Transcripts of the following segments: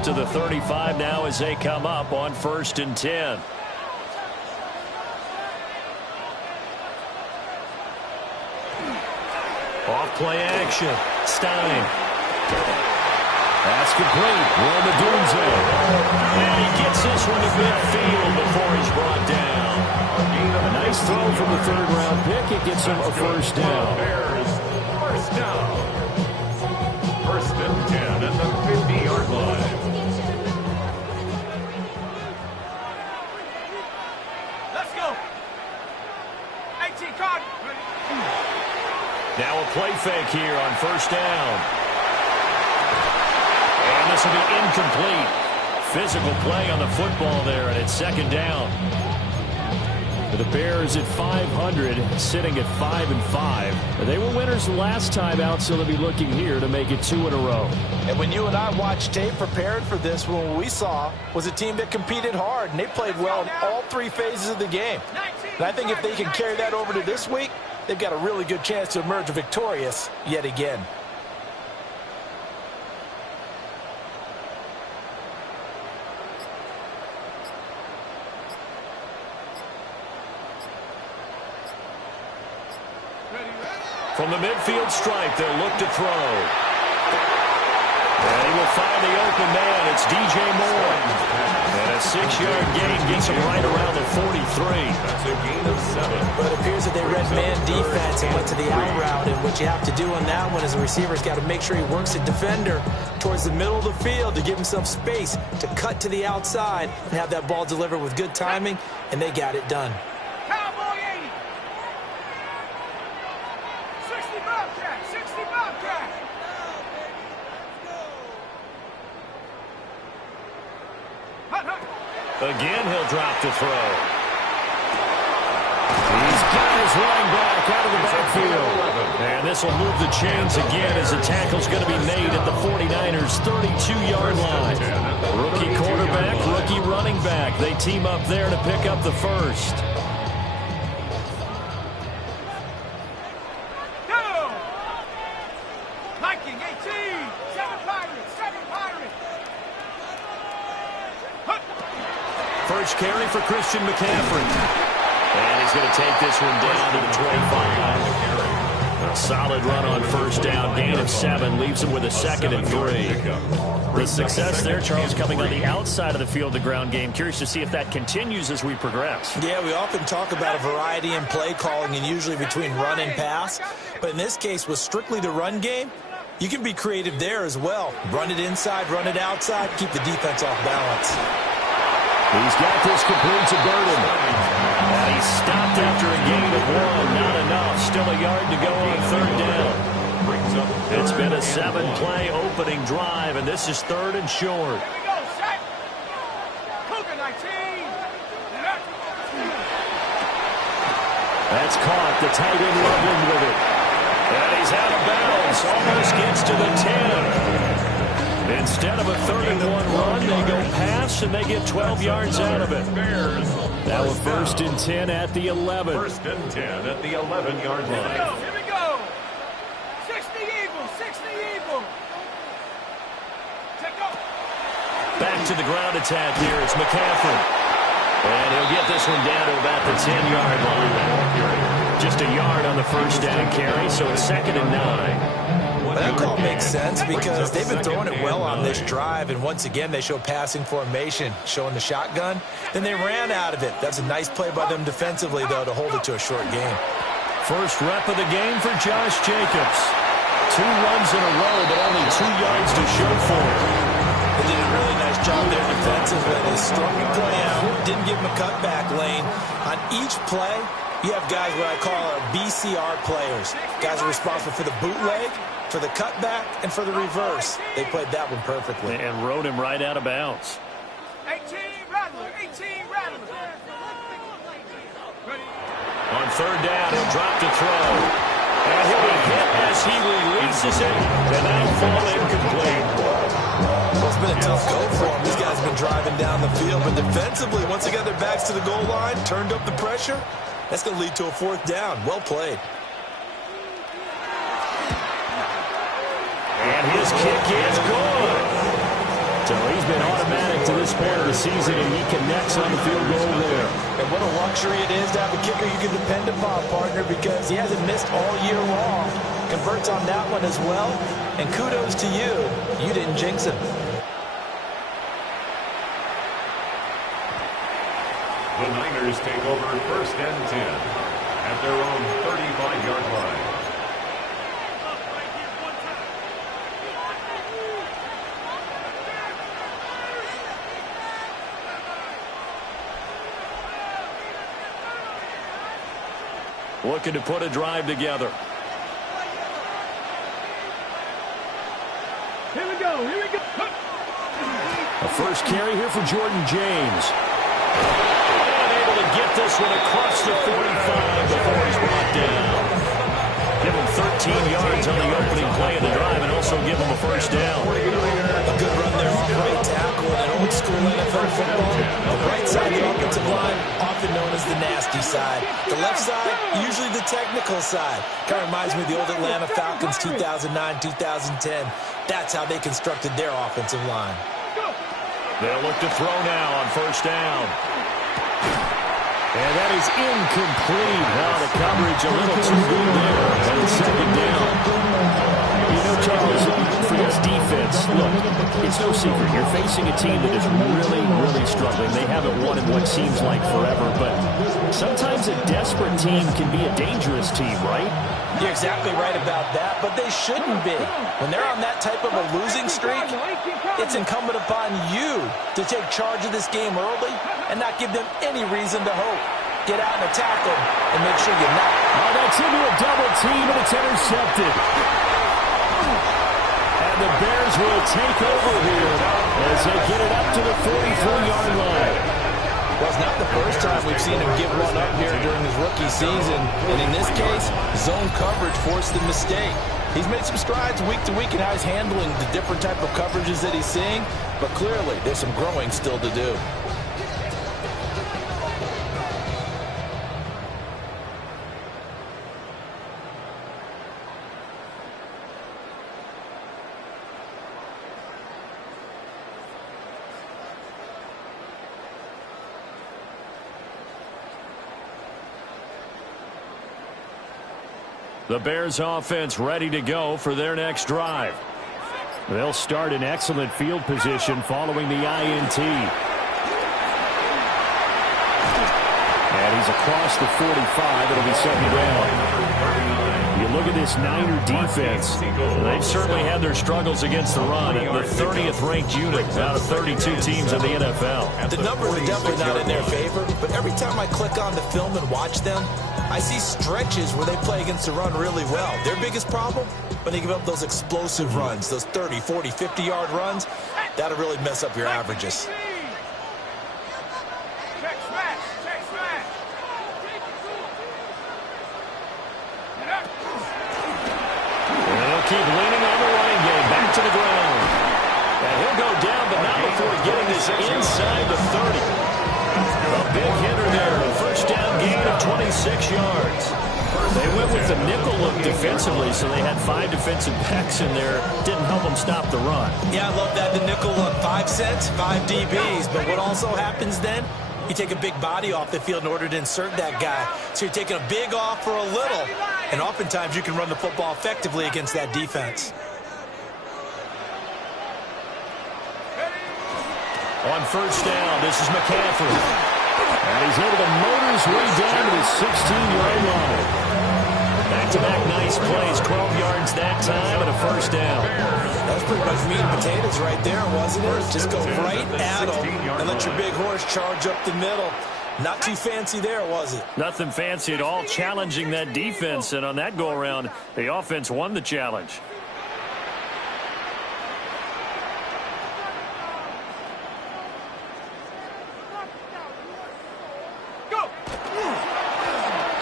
out to the 35 now as they come up on 1st and 10. Off play action. Stein. That's complete. Roma Dunze. And he gets this one to midfield before he's brought down. A nice throw from the third-round pick. It gets him a first down. First down. 1st and 10 at the 50-yard line. Let's go. 18 card. Now a play fake here on 1st down. And this will be incomplete. Physical play on the football there, and it's 2nd down. The Bears at 500, sitting at 5-5. They were winners the last time out, so they'll be looking here to make it 2 in a row. And when you and I watched tape prepared for this, what we saw was a team that competed hard, and they played well in all 3 phases of the game. And I think if they can carry that over to this week, they've got a really good chance to emerge victorious yet again. From the midfield stripe, they'll look to throw. And he will find the open man. It's DJ Moore. And a 6-yard gain gets him right around the 43. That's a gain of 7. But it appears that they read man defense and went to the out route. And what you have to do on that one is the receiver's got to make sure he works the defender towards the middle of the field to give himself space to cut to the outside and have that ball delivered with good timing, and they got it done. Cowboy 80. 60 Bobcat. 60 Bobcat. Again, he'll drop to throw. He's got his running back out of the backfield. And this will move the chains again as the tackle's going to be made at the 49ers' 32-yard line. Rookie quarterback, rookie running back. They team up there to pick up the first. Go! Viking 18. 7 Pirates. 7 Pirates. First carry for Christian McCaffrey. And he's going to take this one down to the 25. A solid run on 1st down. Gain of 7 leaves him with a 2nd and 3. The success there, Charles, coming on the outside of the field, the ground game. Curious to see if that continues as we progress. Yeah, we often talk about a variety in play calling and usually between run and pass. But in this case, with strictly the run game, you can be creative there as well. Run it inside, run it outside, keep the defense off balance. He's got this complete to Burden. And he stopped after a gain of 1. Not enough. Still a yard to go on 3rd down. It's been a 7-play opening drive, and this is 3rd and short. Here we go, set. Cougar 19. That's caught. The tight end Loveland with it. And he's out of bounds. Almost gets to the 10. Instead of a 3rd and 1 run, they go pass, and they get 12 yards out of it. Now a 1st and 10 at the 11. 1st and 10 at the 11-yard line. Here we go. 60 Eagles. 60 Eagles. Take off. Back to the ground attack here. It's McCaffrey. And he'll get this one down to about the 10-yard line. Just a yard on the 1st down carry, so it's 2nd and 9. That call makes sense because they've been throwing it well on this drive, and once again they show passing formation, showing the shotgun. Then they ran out of it. That's a nice play by them defensively, though, to hold it to a short game. First rep of the game for Josh Jacobs. 2 runs in a row, but only 2 yards to show for it. They did a really nice job there defensively. They strung the play out, didn't give him a cutback lane. On each play, you have guys what I call our BCR players. Guys are responsible for the bootleg, for the cutback, and for the reverse. They played that one perfectly. And rode him right out of bounds. 18 Rattler. 18 Rattler. On 3rd down, he'll drop to throw. And he'll be hit as he releases it. And that'll fall incomplete. Well, it's been a tough go for him. These guys have been driving down the field. But defensively, once they got their backs to the goal line, turned up the pressure, that's going to lead to a 4th down. Well played. And his kick is good. So he's been automatic to this point of the season, and he connects on the field goal there. And what a luxury it is to have a kicker you can depend upon, partner, because he hasn't missed all year long. Converts on that one as well. And kudos to you. You didn't jinx him. The Niners take over 1st and 10 at their own 35-yard line. Looking to put a drive together. Here we go. Here we go. A first carry here for Jordan James. And able to get this one across the 45 before he's brought down. Give him 13 yards on the opening play of the drive and also give him a first down. A good run there off right tackle in old school NFL football. The right side of the offensive line, often known as the nasty side. The left side, usually the technical side. Kind of reminds me of the old Atlanta Falcons 2009-2010. That's how they constructed their offensive line. They'll look to throw now on first down. And that is incomplete. Now the coverage a little too good there. And it's second down. You know, Charles, for this defense, look, it's no secret. You're facing a team that is really, really struggling. They haven't won in what seems like forever, but sometimes a desperate team can be a dangerous team, right? You're exactly right about that, but they shouldn't be. When they're on that type of a losing streak, it's incumbent upon you to take charge of this game early and not give them any reason to hope. Get out and attack them and make sure you knock. Oh, that's into a double team, and it's intercepted. And the Bears will take over here as they get it up to the 43-yard line. Well, it's not the first time we've seen him give one up here during his rookie season. And in this case, zone coverage forced the mistake. He's made some strides week to week in how he's handling the different type of coverages that he's seeing. But clearly, there's some growing still to do. The Bears offense ready to go for their next drive. They'll start in excellent field position following the INT. And he's across the 45. It'll be second down. You look at this Niner defense. They've certainly had their struggles against the run. The 30th ranked unit out of 32 teams in the NFL. The numbers are definitely not in their favor, but every time I click on the film and watch them, I see stretches where they play against the run really well. Their biggest problem, when they give up those explosive runs, those 30, 40, 50-yard runs, that'll really mess up your averages. Check smash. Check smash. And they'll keep leaning on the running game. Back to the ground. And he'll go down, but not before getting this inside the 30. A big hitter there. First down gain of 26 yards. They went with the nickel look defensively, so they had 5 defensive backs in there. Didn't help them stop the run. Yeah, I love that. The nickel look. 5 cents, 5 DBs. But what also happens then, you take a big body off the field in order to insert that guy. So you're taking a big off for a little. And oftentimes you can run the football effectively against that defense. On first down, this is McCaffrey. And he's able to motor his way down to the 16-yard line. Back-to-back nice plays, 12 yards that time, and a first down. That was pretty much meat and potatoes right there, wasn't it? Just go right at them and let your big horse charge up the middle. Not too fancy there, was it? Nothing fancy at all, challenging that defense. And on that go-around, the offense won the challenge.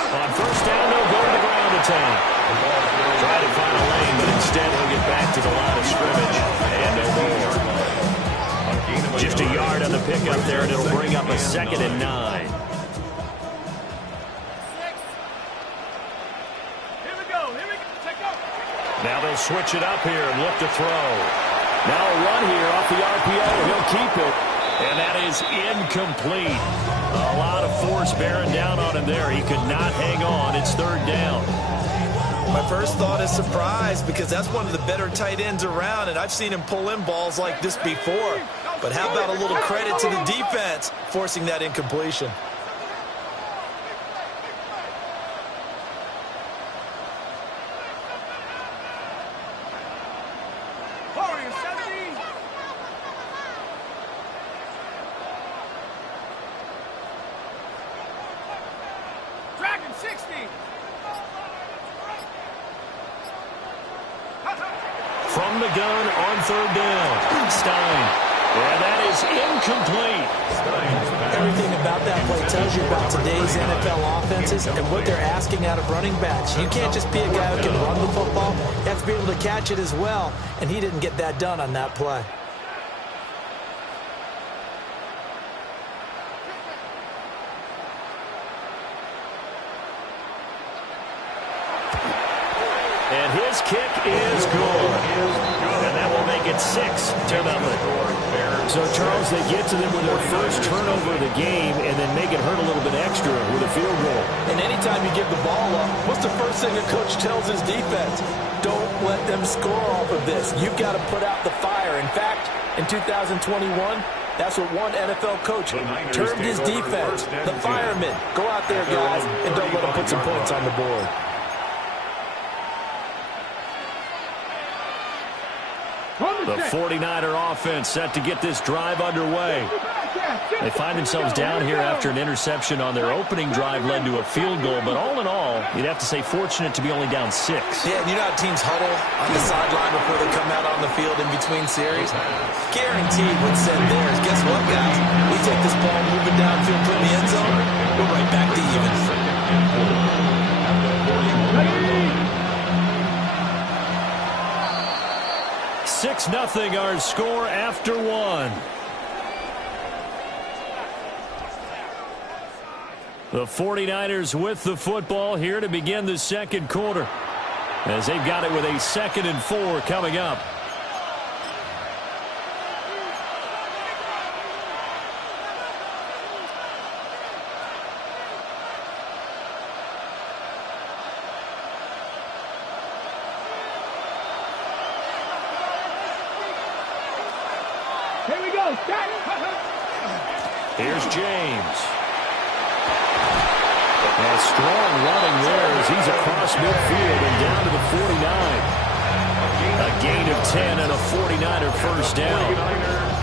On first down, they'll go to the ground attack. Try to find a lane, but instead he'll get back to the line of scrimmage. And no more. Just a yard on the pickup there, and it'll bring up a 2nd and 9. Here we go. Here we go. Check out. Now they'll switch it up here and look to throw. Now a run here off the RPO. He'll keep it. And that is incomplete. A lot of force bearing down on him there. He could not hang on. It's third down. My first thought is surprise, because that's one of the better tight ends around, and I've seen him pull in balls like this before. But how about a little credit to the defense forcing that incompletion? Dragon 60. From the gun on third down. Stein. And that is incomplete. Everything about that play tells you about today's NFL offenses and what they're asking out of running backs. You can't just be a guy who can run the football. You have to be able to catch it as well, and he didn't get that done on that play. And his kick is good. And that will make it 6-0. So, Charles, they get to them with their first turnover of the game and then make it hurt a little bit extra with a field goal. And anytime you give the ball up, what's the first thing a coach tells his defense? Don't let them score off of this. You've got to put out the fire. In fact, in 2021, that's what one NFL coach termed his defense, the firemen. Go out there, guys, and don't let them put some points on the board. The 49er offense set to get this drive underway. They find themselves down here after an interception on their opening drive led to a field goal. But all in all, you'd have to say fortunate to be only down 6. Yeah, and you know how teams huddle on the sideline before they come out on the field in between series? Guaranteed what's said there is, guess what, guys? We take this ball, move it downfield, put in the end zone, we're right back to even. 6-0 our score after 1. The 49ers with the football here to begin the second quarter, as they've got it with a 2nd and 4 coming up. Here we go. Here's James. And strong running there as he's across midfield and down to the 49. A gain of 10 and a 49er first down.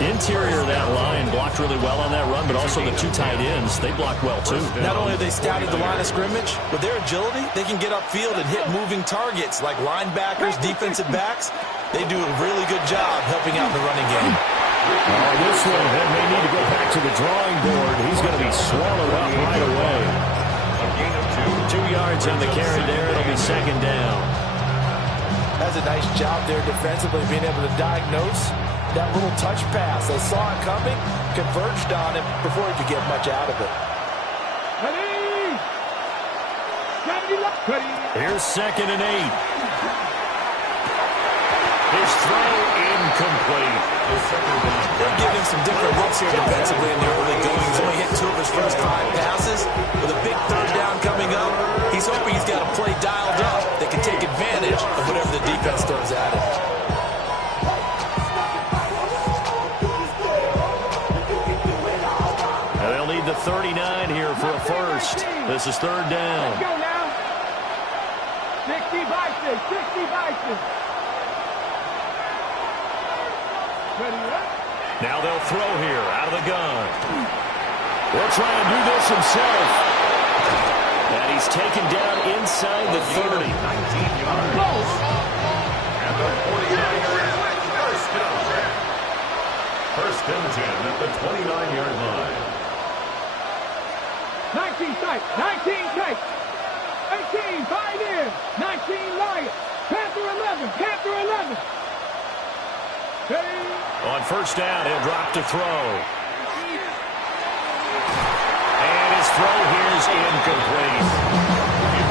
Interior of that line blocked really well on that run, but also the 2 tight ends, they blocked well too. Not only have they scouted the line of scrimmage, with their agility, they can get upfield and hit moving targets like linebackers, defensive backs. They do a really good job helping out in the running game. This one may need to go back to the drawing board. He's going to be swallowed up right away. 2 yards on the carry there. It'll be 2nd down. That's a nice job there defensively, being able to diagnose that little touch pass. They saw it coming, converged on him before he could get much out of it. Here's 2nd and 8. His throw incomplete. They're giving him some different looks here defensively in the early going. He's only hit 2 of his first 5 passes. With a big 3rd down coming up, he's hoping he's got a play dialed up that can take advantage of whatever the defense throws at him. And they'll need the 39 here for a first. This is 3rd down. Let's go now. 60 Vikings, 60 Vikings. Now they'll throw here out of the gun. Will try and do this himself. And he's taken down inside the 30. 19 yards. And the 49ers first down. 1st and 10 at the 29-yard line. 19 tight, 19 tight. 18, 5 in. 19 Lions. Panther 11, Panther 11. On 1st down, he'll drop to throw. And his throw here is incomplete.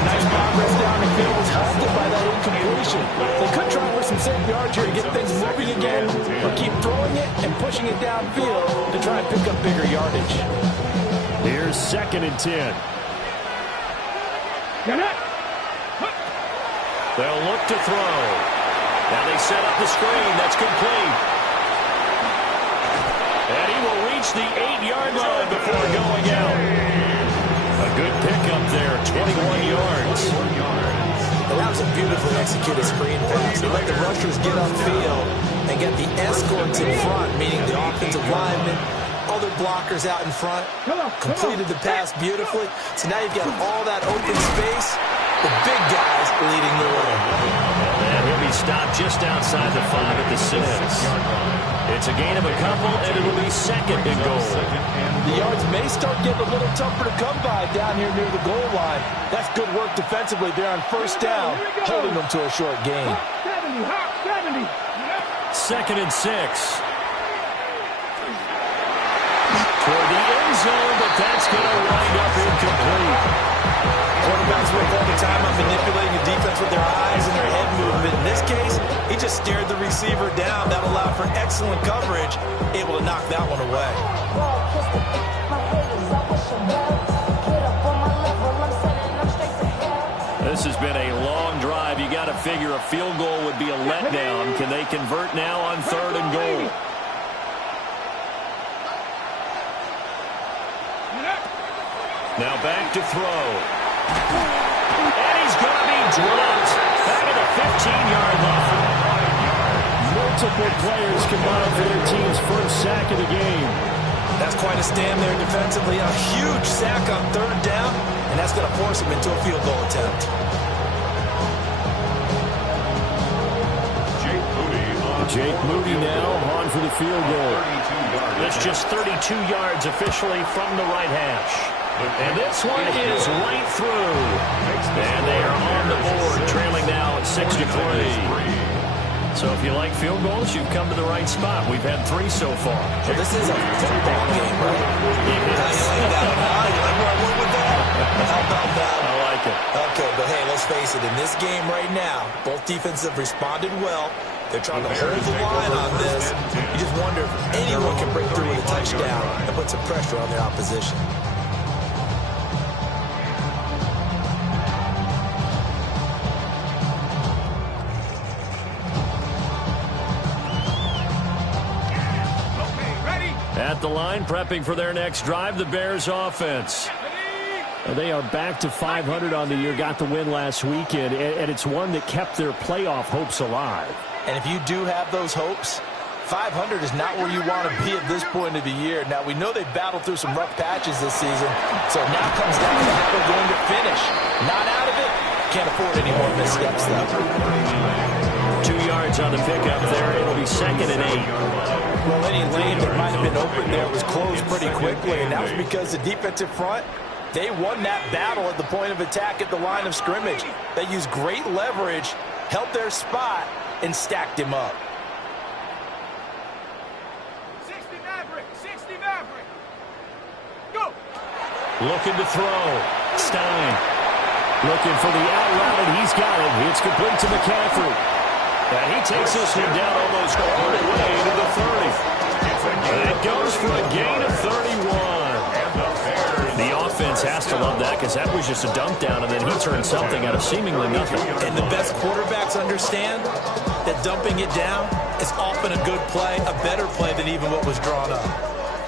Nice progress down the field. distracted by that incompletion. They could try for some safe yards here to get things moving again, or keep throwing it and pushing it downfield to try and pick up bigger yardage. Here's 2nd and 10. They'll look to throw. Now they set up the screen. That's complete. And he will reach the 8-yard line before going out. A good pickup there, 21 yards. And that was a beautifully executed screen pass. They let the rushers get upfield and get the escorts in front, meaning the offensive linemen, other blockers out in front, completed the pass beautifully. So now you've got all that open space, the big guys leading the way. And he'll be stopped just outside the 5 at the 6. It's a gain of a couple, and it will be 2nd and goal. The yards may start getting a little tougher to come by down here near the goal line. That's good work defensively there on 1st down, holding them to a short gain. 70. 2nd and 6. Toward the end zone, but that's going to wind up incomplete. Quarterbacks work all the time on manipulating the defense with their eyes and their head movement. In this case, he just stared the receiver down. That allowed for excellent coverage, able to knock that one away. This has been a long drive. You got to figure a field goal would be a letdown. Can they convert now on 3rd and goal? Now back to throw. And he's going to be dropped back at the 15-yard line. Multiple players combined for their team's first sack of the game. That's quite a stand there defensively. A huge sack on 3rd down, and that's going to force him into a field goal attempt. Jake Moody now on for the field goal. That's just 32 yards officially from the right hash. And this one is right through. And they are on the board, trailing now at 6-3. So if you like field goals, you've come to the right spot. We've had 3 so far. Well, this is a football game, right? How about that? I like it. Okay, but hey, let's face it. In this game right now, both defenses have responded well. They're trying to hold the line on this. You just wonder if anyone can break through with a touchdown and put some pressure on their opposition. At the line, prepping for their next drive, the Bears offense. They are back to 500 on the year, got the win last weekend, and it's one that kept their playoff hopes alive. And if you do have those hopes, 500 is not where you want to be at this point of the year. Now, we know they've battled through some rough patches this season, so now comes down to how they're going to finish. Not out of it, can't afford any more missteps, though. 2 yards on the pickup there. It'll be 2nd and 8. Well, any lane that might have been open there was closed pretty quickly, and that was because the defensive front, they won that battle at the point of attack at the line of scrimmage. They used great leverage, held their spot, and stacked him up. 60 Maverick. Go. Looking to throw. Stein. Looking for the out route, and he's got it. It's complete to McCaffrey. And he takes this one down almost all the way to the 30. And it goes for a gain of 31. The offense has to love that because that was just a dump down, and then he turned something out of seemingly nothing. And the best quarterbacks understand that dumping it down is often a good play, a better play than even what was drawn up.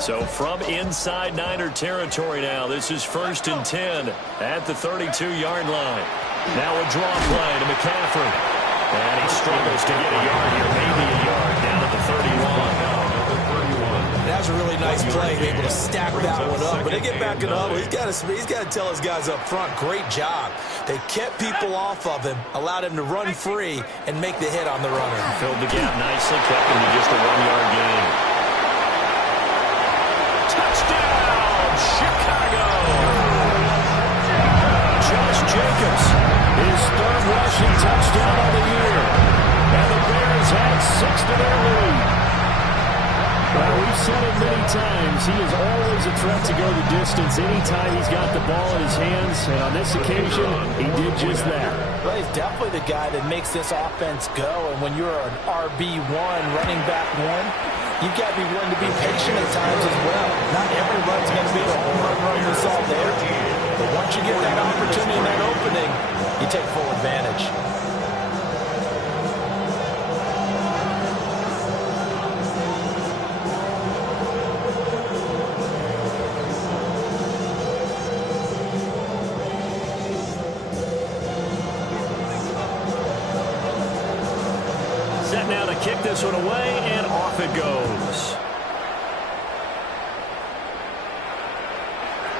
So from inside Niner territory now, this is 1st and 10 at the 32-yard line. Now a draw play to McCaffrey. And he struggles to get a yard here, maybe a yard, down at the 31. That was a really nice play, able to stack that one up. But they get back in the huddle. He's got to tell his guys up front, great job. They kept people off of him, allowed him to run free, and make the hit on the runner. Filled the gap nicely, kept him to just a 1-yard gain. Touchdown, Chicago! Josh Jacobs, his 3rd rushing touchdown of the year. And the Bears had 6 to their lead. Well, we've said it many times. He is always a threat to go the distance anytime he's got the ball in his hands. And on this occasion, he did just that. Well, he's definitely the guy that makes this offense go. And when you're an RB1, running back one, you've got to be willing to be patient at times as well. Not every run's going to be the home run we saw there. But once you get that opportunity and that opening, you take full advantage. Set now to kick this one away, and off it goes.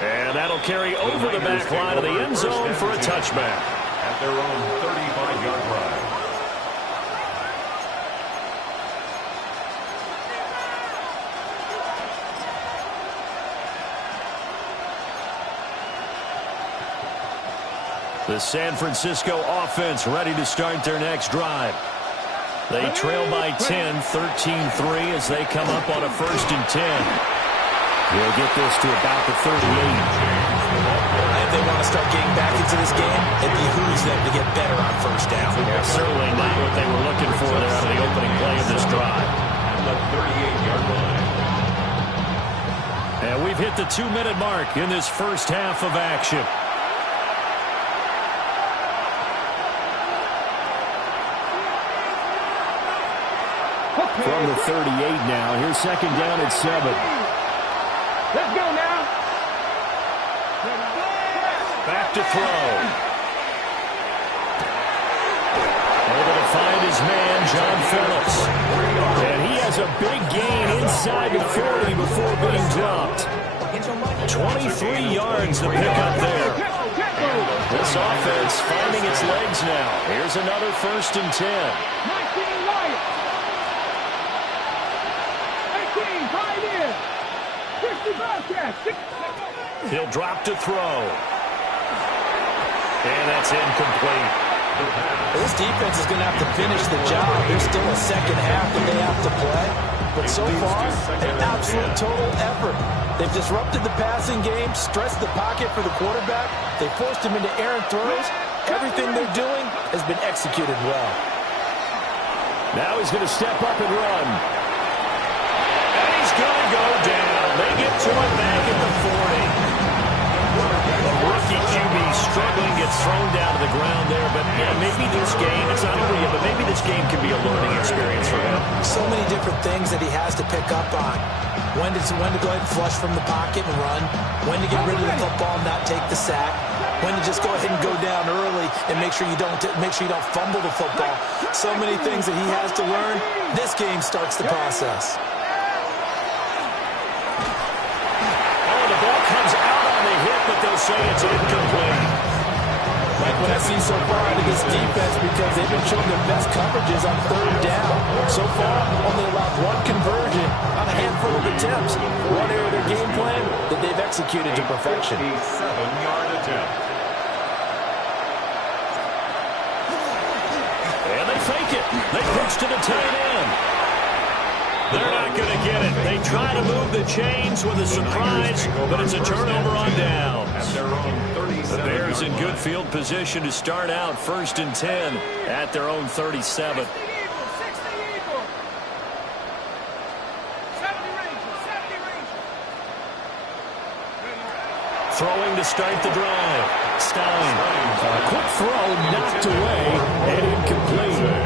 And that'll carry over the back line of the end zone for a touchback. At their own 35-yard line. The San Francisco offense ready to start their next drive. They trail by 10, 13-3 as they come up on a 1st and 10. We'll get this to about the 38. If they want to start getting back into this game, it behooves them to get better on 1st down. Yeah, certainly not what they were looking for there on the opening play of this drive. At the 38-yard line. And we've hit the 2-minute mark in this first half of action. From the 38 now. Here's 2nd down at 7. Let's go now. Back to throw. Able to find his man, John Phillips. And he has a big gain inside the 40 before being dropped. 23 yards to pick up there. This offense finding its legs now. Here's another 1st and 10. 19 Lions. 18, 5 in. 60 Bobcats. He'll drop to throw. And that's incomplete. This defense is going to have to finish the job. There's still a second half that they have to play. But so far, an absolute total effort. They've disrupted the passing game, stressed the pocket for the quarterback. They forced him into errant throws. Everything they're doing has been executed well. Now he's going to step up and run. And he's going to go down. They get to him back at the 40. The rookie QB struggling, gets thrown down to the ground there. But yeah, maybe this game, it's not over yet, but maybe this game can be a learning experience for him. So many different things that he has to pick up on. When to go ahead and flush from the pocket and run. When to get rid of the football and not take the sack. When to just go ahead and go down early and make sure you don't fumble the football. So many things that he has to learn. This game starts the process. Oh, the ball comes out on the hit, but they'll say it's incomplete. Like what I see so far out of this defense, because they've been showing their best coverages on 3rd down. So far, only allowed 1 conversion on a handful of attempts. One area of their game plan that they've executed to perfection. 7-yard attempt. And they fake it. They pitch to the tight end. They're not going to get it. They try to move the chains with a surprise, but it's a turnover on downs. At their own 37. The Bears in good field position to start out 1st and 10 at their own 37. Throwing to start the drive. Stein. A quick throw knocked away and incomplete.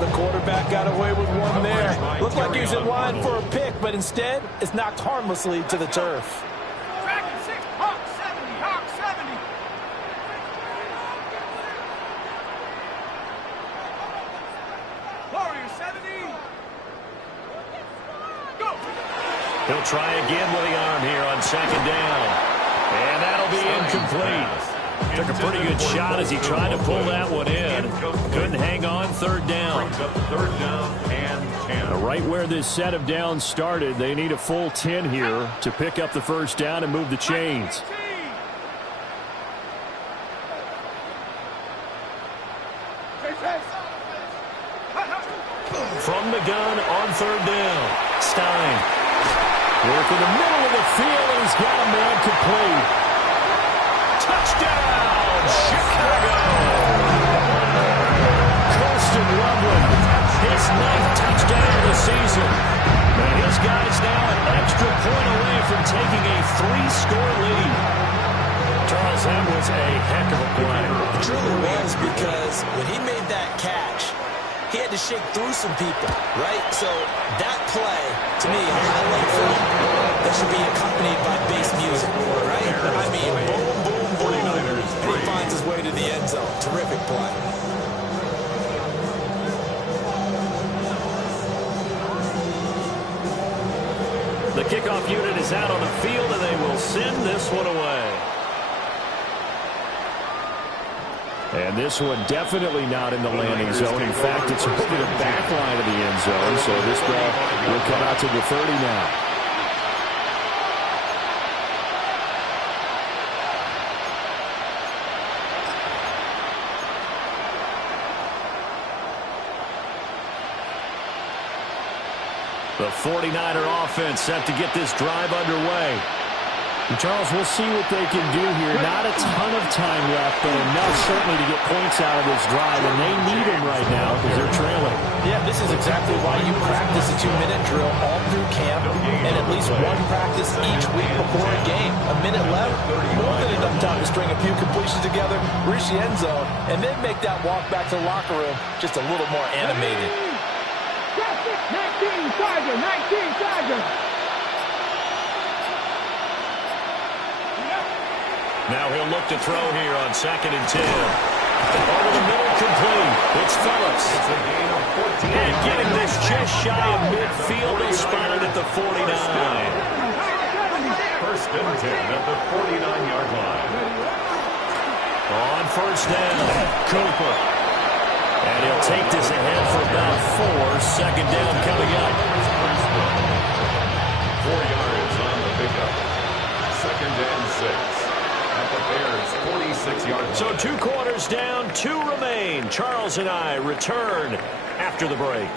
The quarterback got away with one there. Looked like he was in line for a pick, but instead it's knocked harmlessly to the turf. He'll try again with the arm here on 2nd down. And that'll be incomplete. Took a pretty good shot as he tried to pull that one in. Couldn't hang on 3rd down. 3rd down and 10. Right where this set of downs started, they need a full 10 here to pick up the 1st down and move the chains. From the gun on 3rd down. Stein. Work in the middle of the field, and he's got a man complete. Touchdown! Chicago. Colston Loveland, his 9th touchdown of the season. And his guys now an extra point away from taking a 3-score lead. Charles, that was a heck of a play. It truly was, because when he made that catch, he had to shake through some people, right? So that play, to me, highlight film, that should be accompanied by bass music, right? I mean, boom, boom, boom. And he finds his way to the end zone. Terrific play. The kickoff unit is out on the field, and they will send this one away. And this one definitely not in the landing zone. In fact, it's over the back line of the end zone, so this ball will come out to the 30 now. The 49er offense set to get this drive underway. And Charles, we'll see what they can do here. Not a ton of time left, but enough certainly to get points out of this drive, and they need them right now because they're trailing. Yeah, this is exactly why you practice a 2-minute drill all through camp and at least one practice each week before a game. A minute left, more than enough time to string a few completions together, reach the end zone, and then make that walk back to the locker room just a little more animated. 19 Tiger, 19 Tiger. Now he'll look to throw here on 2nd and 10. Over the middle, complete. It's Phillips. And getting this just shy of midfield, they spotted at the 49. 1st and 10 at the 49-yard line. On 1st down, Cooper. And he'll take this ahead for about 4. 2nd down coming up. 4 yards on the pickup. 2nd and 6. At the Bears' 46-yard line. So 2 quarters down, 2 remain. Charles and I return after the break.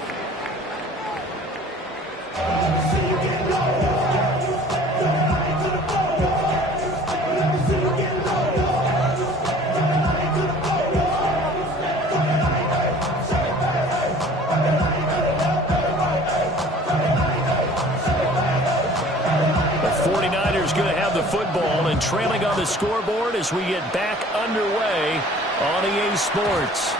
Football and trailing on the scoreboard as we get back underway on EA Sports.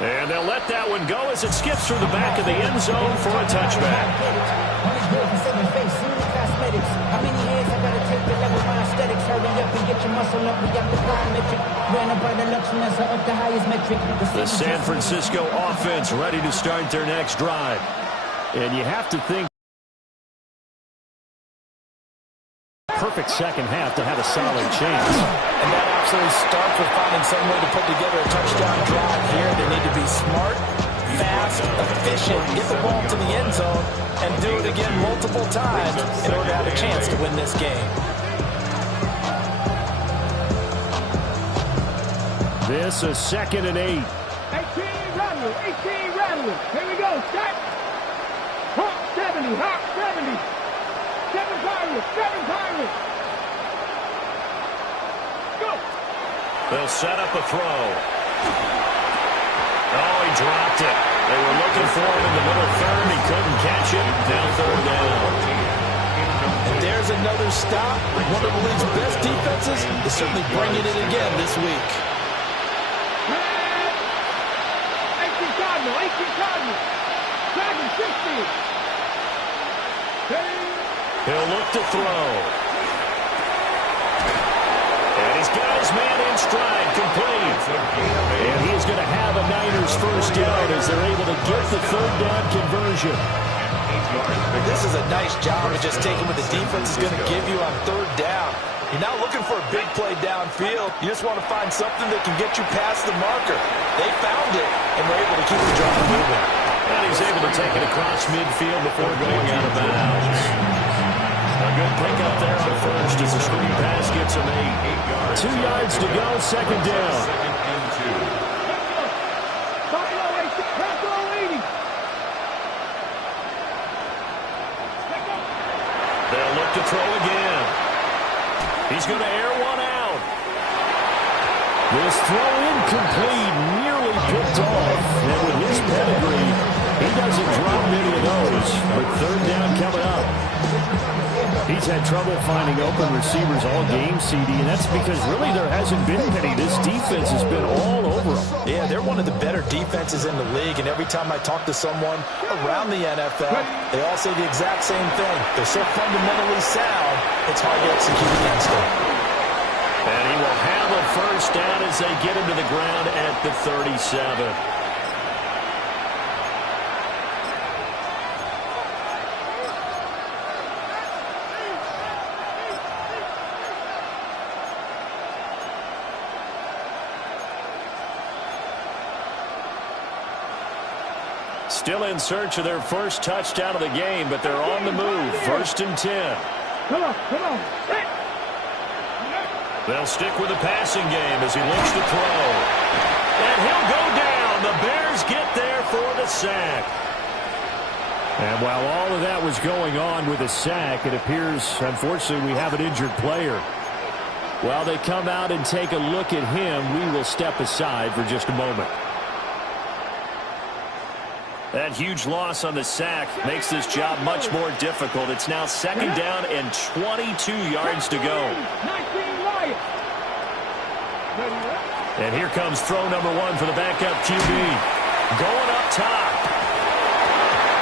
And they'll let that one go as it skips through the back of the end zone for a touchback. The San Francisco offense ready to start their next drive. And you have to think perfect second half to have a solid chance. And that absolutely starts with finding some way to put together a touchdown drive here. They need to be smart, fast, efficient, get the ball to the end zone, and do it again multiple times in order to have a chance to win this game. This is 2nd and 8. 18 Rattler, 18 Rattler. Here we go, set. Hawk 70, Hawk 70. 7 Pirates, 7 Pirates. Go. They'll set up a throw. Oh, he dropped it. They were looking for him in the middle third. He couldn't catch it. Now 3rd down. And there's another stop. One of the league's best defenses is certainly bringing it again this week. 18 Cardinal, 18 Cardinal. Dragon 60. He'll look to throw. And he's got his man in stride, complete. And he's going to have a Niners 1st down as they're able to get the 3rd down conversion. This is a nice job of just taking what the defense is going to give you on 3rd down. You're not looking for a big play downfield. You just want to find something that can get you past the marker. They found it, and were able to keep the drive moving. And he's able to take it across midfield before going out of bounds. A good pickup there on 1st as the screen pass gets him 8. 2 yards to go, 2nd down. 2nd and 2. Buffalo 80. They'll look to throw again. He's going to air one out. This throw incomplete, nearly picked off. And with his pedigree, he doesn't drop many of those. But third down coming up. He's had trouble finding open receivers all game, CD, and that's because really there hasn't been many. This defense has been all over them. Yeah, they're one of the better defenses in the league, and every time I talk to someone around the NFL, they all say the exact same thing. They're so fundamentally sound, it's hard to execute against them. And he will have a first down as they get him to the ground at the 37. Still in search of their first touchdown of the game, but they're on the move. 1st and 10. Come on, come on. They'll stick with the passing game as he looks to throw. And he'll go down. The Bears get there for the sack. And while all of that was going on with a sack, it appears, unfortunately, we have an injured player. While they come out and take a look at him, we will step aside for just a moment. That huge loss on the sack makes this job much more difficult. It's now 2nd down and 22 yards to go. And here comes throw number 1 for the backup QB. Going up top.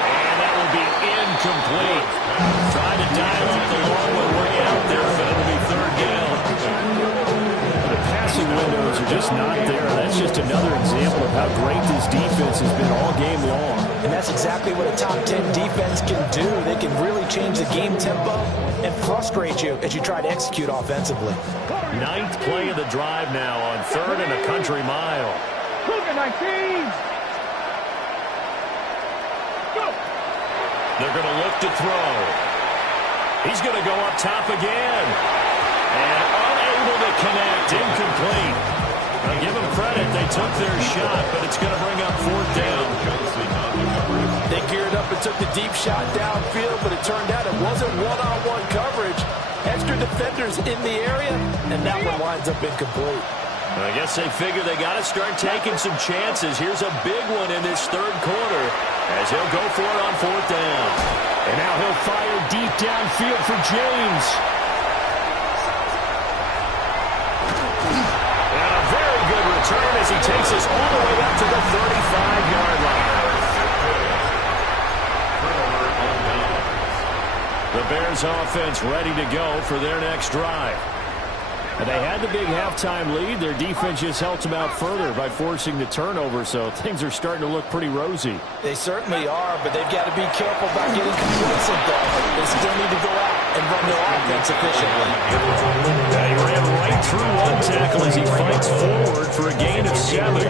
And that will be incomplete. Trying to dial up the long way out there, but it'll be 3rd down. The passing windows are just not there. That's just another example of how great this defense has been all game long. And that's exactly what a top 10 defense can do. They can really change the game tempo and frustrate you as you try to execute offensively. 9th play of the drive now on 3rd and a country mile. They're going to look to throw. He's going to go up top again. And unable to connect. Incomplete. Now give them credit. They took their shot, but it's going to bring up 4th down. They geared up and took the deep shot downfield, but it turned out it wasn't one-on-one coverage. Extra defenders in the area, and that one winds up incomplete. I guess they figure they got to start taking some chances. Here's a big one in this 3rd quarter as he'll go for it on 4th down. And now he'll fire deep downfield for James. And a very good return as he takes us all the way up to the 35-yard line. The Bears offense ready to go for their next drive. And they had the big halftime lead. Their defense just helped them out further by forcing the turnover, so things are starting to look pretty rosy. They certainly are, but they've got to be careful about getting complacent, though. They still need to go out and run their offense efficiently. He ran right through one tackle as he fights forward for a gain of 7. He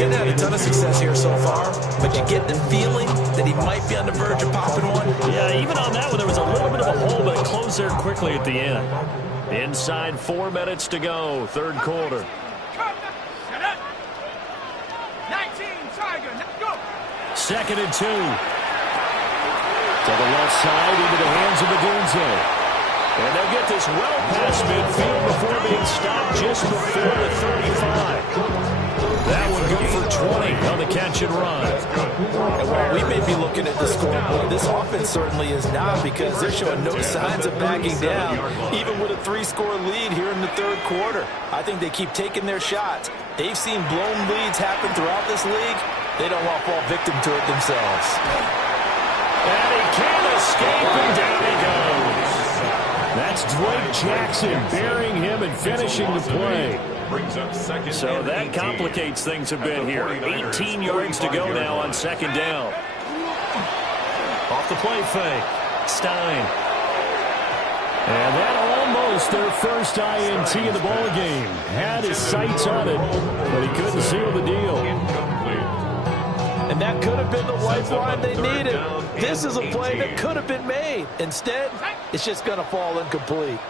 hasn't had a ton of success here so far, but you get the feeling that he might be on the verge of popping one. Yeah, even on that one, there was a little bit of a hole, but it closed there quickly at the end. Inside 4 minutes to go, 3rd quarter. 2nd and 2. To the left side, into the hands of Adunze. And they'll get this well past midfield before being stopped just before the 35. That would go for 20 on the catch and run. And while we may be looking at the scoreboard, this offense certainly is not, because they're showing no signs of backing down, even with a 3-score lead here in the 3rd quarter. I think they keep taking their shots. They've seen blown leads happen throughout this league. They don't want to fall victim to it themselves. And he can't escape, and down he goes. That's Drake Jackson burying him and finishing the play. So that complicates things a bit here. 18 yards to go now on 2nd down. Off the play fake. Stein. And that almost their first INT in the ball game. Had his sights on it, but he couldn't seal the deal. And that could have been the lifeline they needed. This is a play that could have been made. Instead, it's just going to fall incomplete.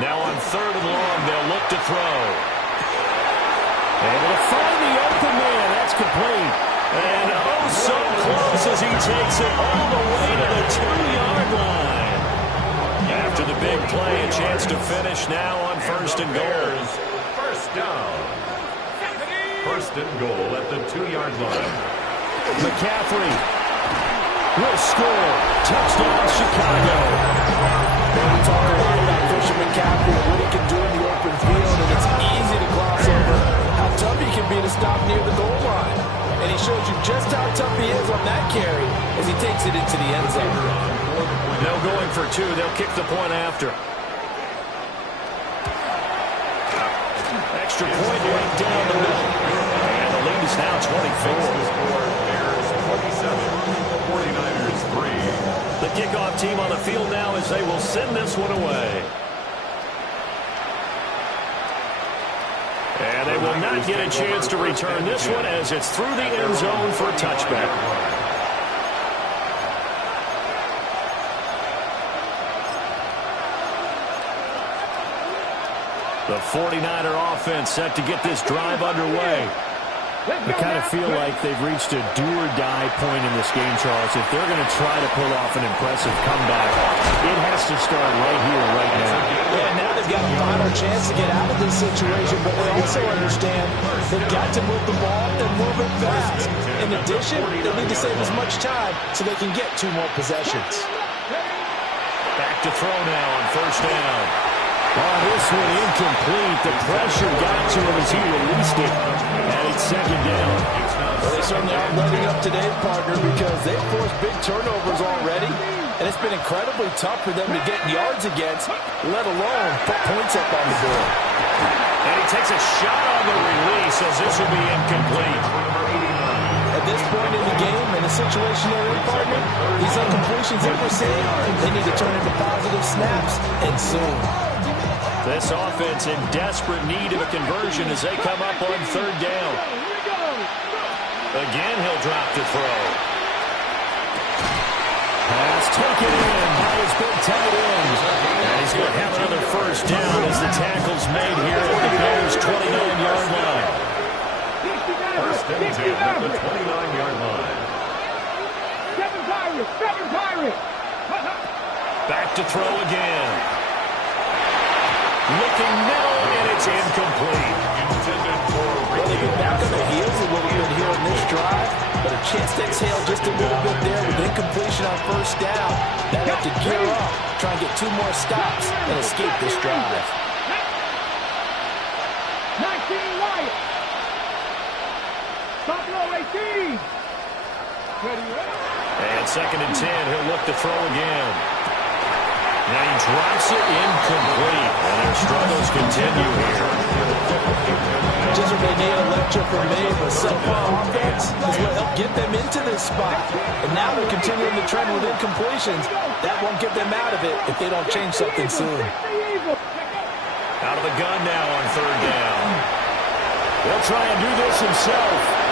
Now on 3rd and long, they'll look to throw. Able to find the open man. That's complete. And oh, so close as he takes it all the way to the 2-yard line. After the big play, a chance to finish now on first and goal. First down. First and goal at the 2-yard line. McCaffrey will score. Touchdown, Chicago. We talk a lot about Christian McCaffrey and what he can do in the open field, and it's easy to gloss over how tough he can be to stop near the goal line. And he shows you just how tough he is on that carry as he takes it into the end zone. No going for two. They'll kick the point after. Extra point right down the middle. And the lead is now 24. Bears 27, 49ers 3. The kickoff team on the field now as they will send this one away. And they will not get a chance to return this one as it's through the end zone for a touchback. The 49er offense set to get this drive underway. I kind of feel like they've reached a do-or-die point in this game, Charles. If they're going to try to pull off an impressive comeback, it has to start right here, right now. Yeah, now they've got a final chance to get out of this situation, but they also understand they've got to move the ball and move it fast. In addition, they need to save as much time so they can get 2 more possessions. Back to throw now on first down. Oh, this one incomplete. The pressure got to him as he released it. And it's second down. Well, they certainly aren't letting up today, partner, because they've forced big turnovers already. And it's been incredibly tough for them to get yards against, let alone put points up on the board. And he takes a shot on the release as this will be incomplete. At this point in the game, in the situation they're in, partner, these incompletions that we're seeing, they need to turn into positive snaps, and soon. This offense in desperate need of a conversion as they come up on third down. Again, he'll drop to throw. Pass taken in by his big tight end. And he's going to have another first down as the tackle's made here at the Bears' 29-yard line. First and 10 at the 29-yard line. 7 Pirates. Back to throw again. Looking middle, and it's incomplete. Well, they've been back on their heels a little bit here on this drive, but a chance to exhale just a little bit there with incompletion on first down. They have to gear up, try and get 2 more stops, and escape this drive. 19 Wyatt. Buffalo 18. And second and 10, he'll look to throw again. Now he drops it incomplete, and their struggles continue here. Just what they need, a lecture from me, but subpar offense is what helped get them into this spot. And now they're continuing the trend with incompletions. That won't get them out of it if they don't change something soon. Out of the gun now on third down. He'll try and do this himself.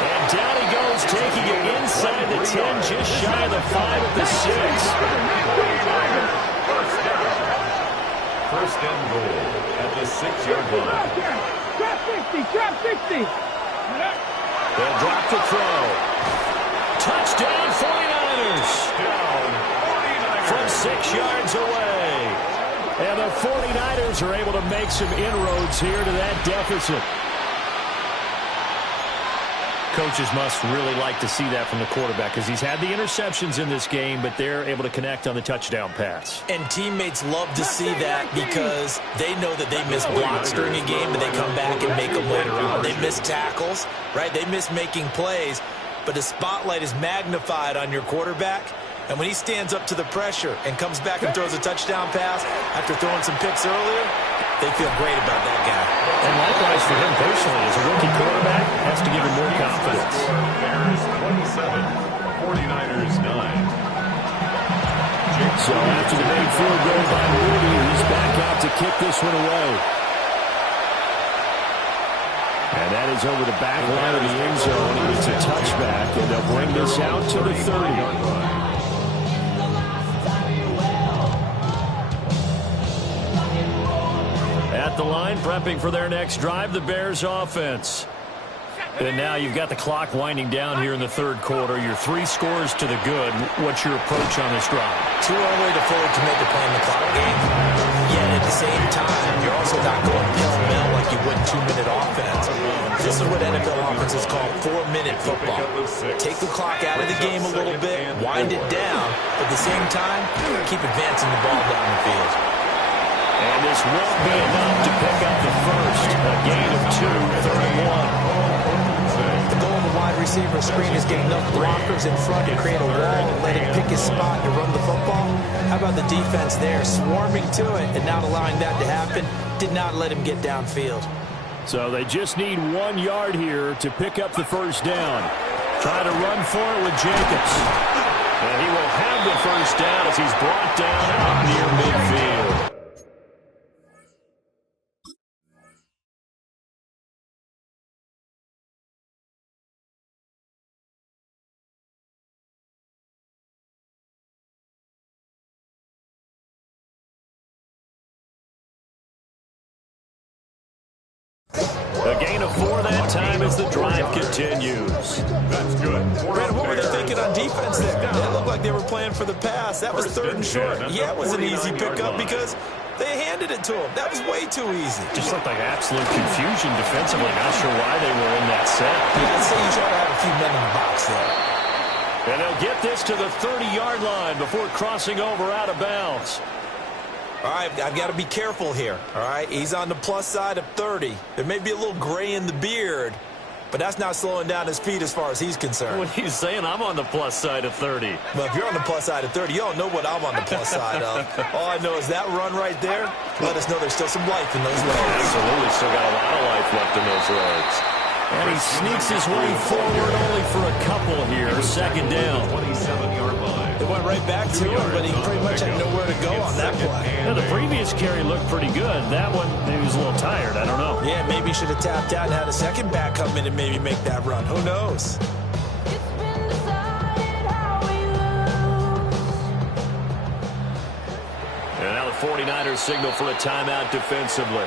And down he goes, taking it inside the 10, just shy of the 5 at the 6. First and goal at the 6-yard line. Trap 60. They'll drop the throw. Touchdown 49ers. From 6 yards away. And the 49ers are able to make some inroads here to that deficit. Coaches must really like to see that from the quarterback because he's had the interceptions in this game, but they're able to connect on the touchdown pass. And teammates love to see that because they know that they miss blocks during a game, but they come back and make them later on. They miss tackles, right? They miss making plays, but the spotlight is magnified on your quarterback. And when he stands up to the pressure and comes back and throws a touchdown pass after throwing some picks earlier, they feel great about that guy. And likewise for him personally, as a rookie quarterback, has to give him more confidence. Bears 27, 49ers 9. So after the big field goal by Moody, he's back out to kick this one away. And that is over the back line of the end zone. He gets a touchback, and they'll bring this out to the 30-yard line. At the line, prepping for their next drive, the Bears offense. And now you've got the clock winding down here in the third quarter. You're 3 scores to the good. What's your approach on this drive? Too early to fully commit to playing the clock game. Yet at the same time, you're also not going pell-mell like you would 2-minute offense. This is what NFL offenses call 4-minute football. Take the clock out of the game a little bit, wind it down, but at the same time, keep advancing the ball down the field. And this won't be enough to pick up the first. A gain of 2, 3rd and 1. The goal of the wide receiver screen is getting enough blockers in front to create a wall and let him pick his spot to run the football. How about the defense there, swarming to it and not allowing that to happen? Did not let him get downfield. So they just need 1 yard here to pick up the first down. Try to run for it with Jacobs. And he will have the first down as he's brought down out near midfield. A gain of 4 that time as the drive continues. That's good. Brad, what were they thinking on defense there? It looked like they were playing for the pass. That was 3rd and short. Yeah, it was an easy pickup because they handed it to him. That was way too easy. Just looked like absolute confusion defensively. Not sure why they were in that set. Yeah, I'd say you try to have a few men in the box there. And they'll get this to the 30-yard line before crossing over out of bounds. All right, I've got to be careful here, all right? He's on the plus side of 30. There may be a little gray in the beard, but that's not slowing down his feet as far as he's concerned. What are you saying? I'm on the plus side of 30. Well, if you're on the plus side of 30, you don't know what I'm on the plus side of. All I know is that run right there let us know there's still some life in those legs. Absolutely, still got a lot of life left in those legs. And he sneaks his way forward only for a couple here. 2nd down. 27-yard line. It went right back to him, but he pretty much had nowhere to go on that play. Yeah, the previous carry looked pretty good. That one, maybe he was a little tired. I don't know. Yeah, maybe he should have tapped out and had a second back come in and maybe make that run. Who knows? And now the 49ers signal for a timeout defensively.